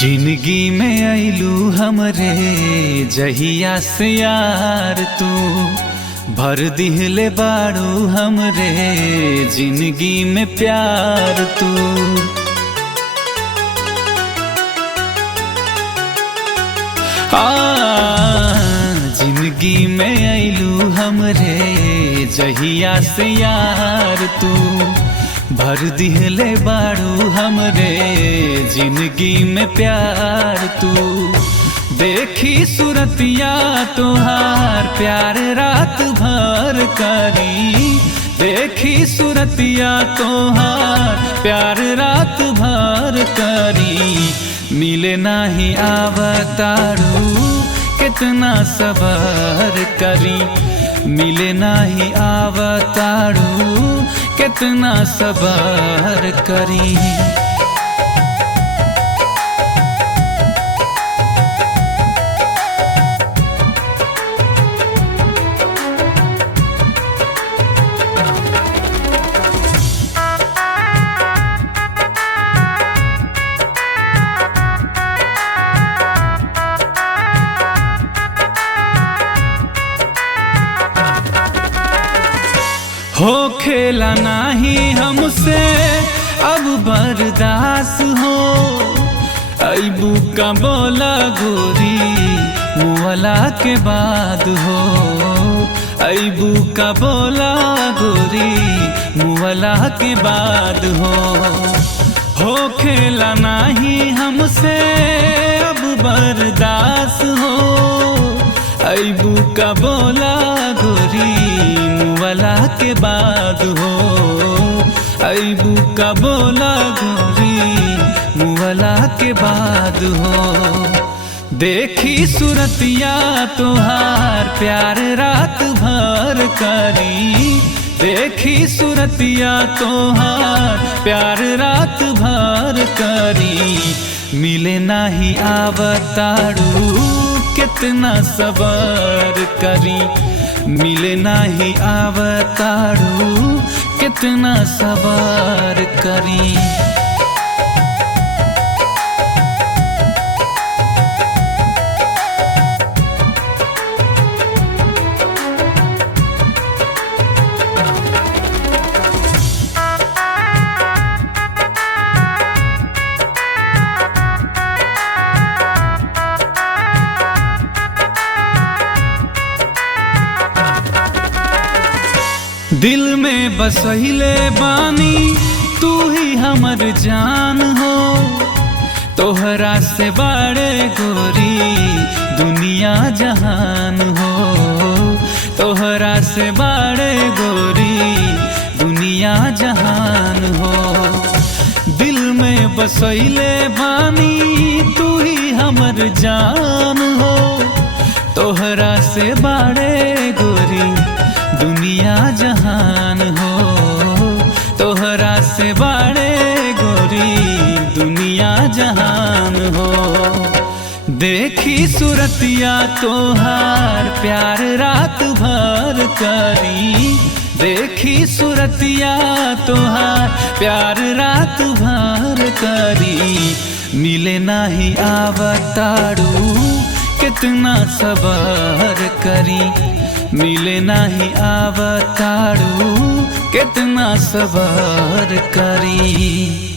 जिंदगी में आइलू हमरे जहिया से यार तू भर दिहले बाड़ू हमरे जिंदगी में प्यार तू। जिंदगी में आइलू हमरे जहिया से यार तू भर दिहले बाड़ू हमरे जिंदगी में प्यार तू। देखी सूरतिया तोहार प्यार रात भर करी, देखी सूरतिया तोहार प्यार रात भर करी। मिले नाही आवतारू कितना सबर करी, मिले नाही आवतारू कितना सबर करी। हो खेला नाही हमसे अब बर्दाश्त हो, अबू का बोला गोरी मुअला के बाद हो, अबू का बोला गोरी मुअला के बाद हो खेला नाही हमसे अब बर्दाश्त हो, अबू का बोला गोरी मुअला के बाद हो, अबू का बोला गोरी मुअला के बाद हो। देखी सूरतिया तोहार प्यार रात भर करी, देखी सूरतिया तोहार प्यार रात भर करी। मिले नाही आवतारू कितना सबर करी, मिले नाही आवतारू कितना सबर करी। दिल में बसहिले बानी तू ही हमर जान हो, तोहरा से बड़े गोरी दुनिया जहान हो, तोहरा से बड़े गोरी दुनिया जहान हो। दिल में बसहिले बानी तू ही हमर जान हो, तोहरा से बड़े गोरी दुनिया जहान हो, तोहरा से बड़े गोरी दुनिया जहान हो। देखी सूरतिया तोहार प्यार रात भर करी, देखी सूरतिया तोहार प्यार रात भर करी। मिले नाही आवतारू कितना सबर करी, मिले नाही आवतारू कितना सबर करी।